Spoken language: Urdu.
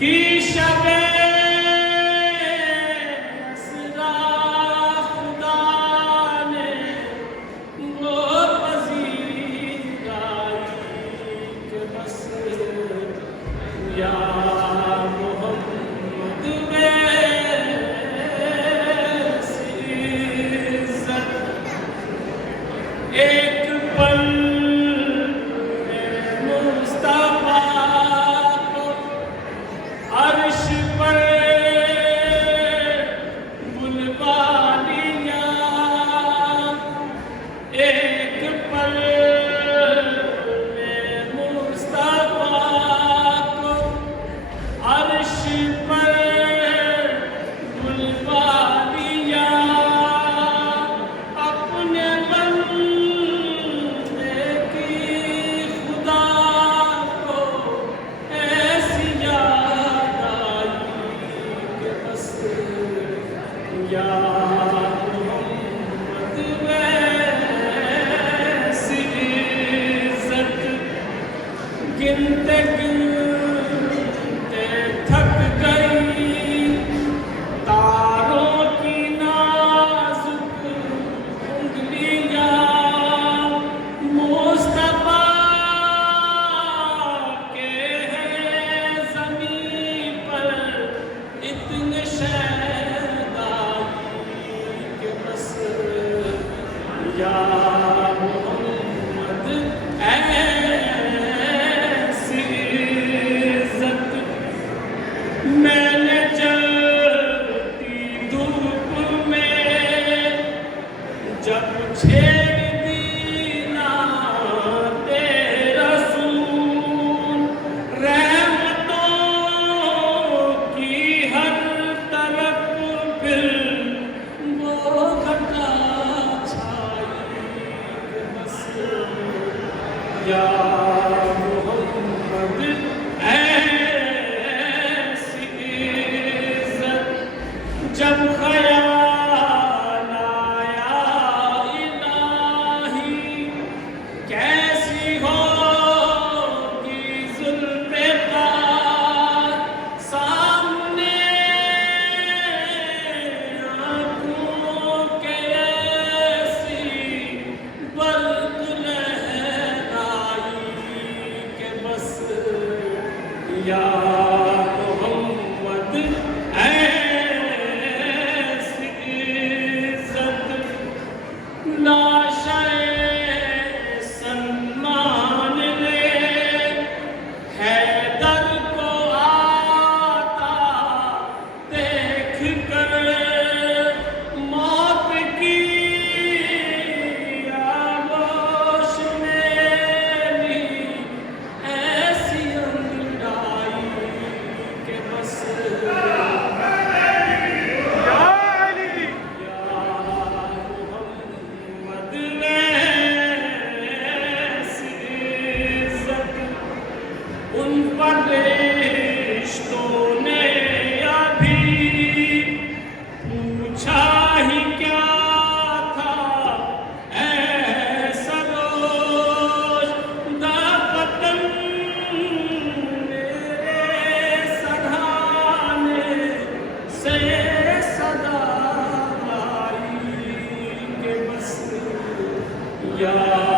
کی شب اسرا خدا نے وہ پذیرائی کہ بس یا محمد ویسی عزت ایک پل عرش پر بلوا لیا ایک پل میں مصطفیٰ کو عرش پر بلوا لیا اپنے بندے کی خدا کو ایسی یا محمد ویسی عزت گنتے گنتے تھک گئی تاروں کی نازک انگلیاں مصطفیٰ کے ہیں زمین پر اتنے یا محمد ایسی عزت میں نے جلتی دھوپ میں جب چھیڑ دی نعت رسول رحمتوں کی ہر طرف پھر وہ گھٹا یا محمد ایسی عزت جب خیال آیا الہی کیسی ہوگی زلف پاک سامنے آنکھوں کے ایسی بلک یا محمد ایسی عزت لاشے سلمان نے حیدر کو آتا دیکھ کر موت کی آغوش میں لی ایسی ان فرشتوں نے ابھی پوچھا ہی کیا تھا اے سروش دا وطن میرے سدھانے سے صدا آئی کہ بس یا